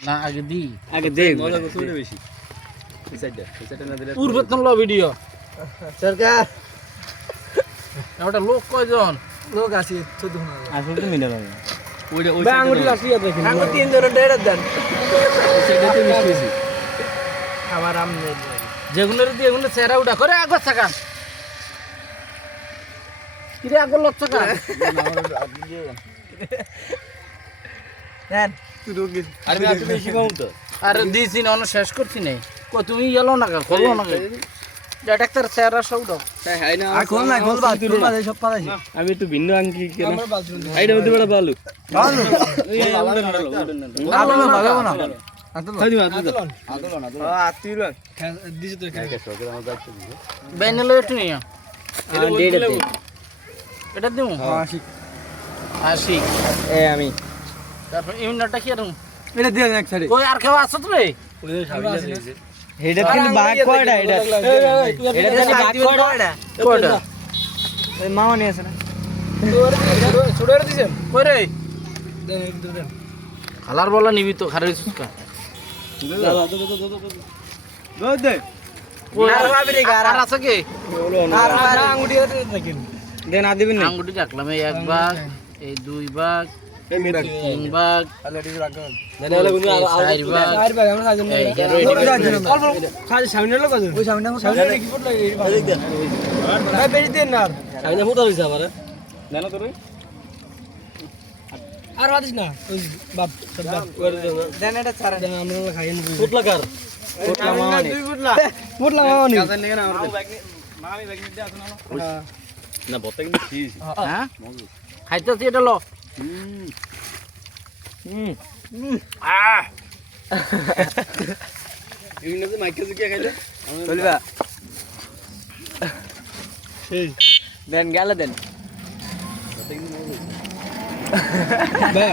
না আগে দি আগে দেখ মজা করতে ওটা বেশি এই সাইডটা না দিলে পূর্বতন ল ভিডিও সরকার ওটা লোক কয়জন লোক আছে 14 আসলে তো মিলে লাগে ওইটা ওই বা আঙ্গুটি আসি আপনি আঙ্গুটি তিন ধরে ডেরে দেন সাইডটাতে মিশতেছি আমার আম নেই যেগুলোর দিয়ে এগুলো চেহারা উঠা করে আগর থাকা কিরে আগর লচ্ছ কা দেন তুই রোগী আরে আমি একটু বেশি কম তো আরে দিছি না অন্য শেষ করছি নাই কই তুমি গেলো না কা খোলো না কা ডাক্তার চেহারা সব দাও তাই হাই না খোল না খোল বা তুই বাদে সব পালাইছি আমি একটু ভিন্ন আঙ্কি কেন আমরা বাথরুম আইডা মধ্যে বড় বালু ভালো আলো না ভালো না হাই দিমা তুই আতিলন দিছে তো বেনেলো একটু নিয়া এটা দিমু আশি আশি এ আমি তারপর ইউনিটটা কি আরম এটা দিয়ে এক সাইডে কই আর কেউ আছে তো রে হেডা কিন্তু বাঘ কয়টা এটা এটা জানি বাঘ কয়টা কয়টা এই মাও নিয়ে আসে না ছোট করে দিছেন কই রে দেন দেন খালার বলা নিবি তো খারে সুস্কা দে কই আর ভাবি রে আর আছে কি আর আঙ্গুটি ধরে দেখেন দেন আর দিবেন না আঙ্গুটি রাখলাম এই এক ভাগ এই দুই ভাগ এই মেয়ে তিন ভাগ অলরেডি রাখুন জানি হলো কিন্তু এই চার ভাগ আর ভাই আমরা সাজন এই হেরো অল্প সাজি সামনে লোক আছে ওই সামনে সামনে কি ফটো লাগে ভাই বেশি দেন না সাইনা ফুটা হইছে আমারে জানো তো রে আর বাদিস না ওই বাপ দেন এটা ছাড়া দেন আমরা খাই নি ফুটলা কার ফুটলা মামানি ফুটলা মামানি কাজের নেগে না আমার মামি ব্যাগ নিতে আসো না না বত্তা কিন্তু ঠিক হ্যাঁ খাইতেছি এটা লো ইংরেজি মাইকে জিকে খাইলে বলবা সেই দেন গেল দেন বে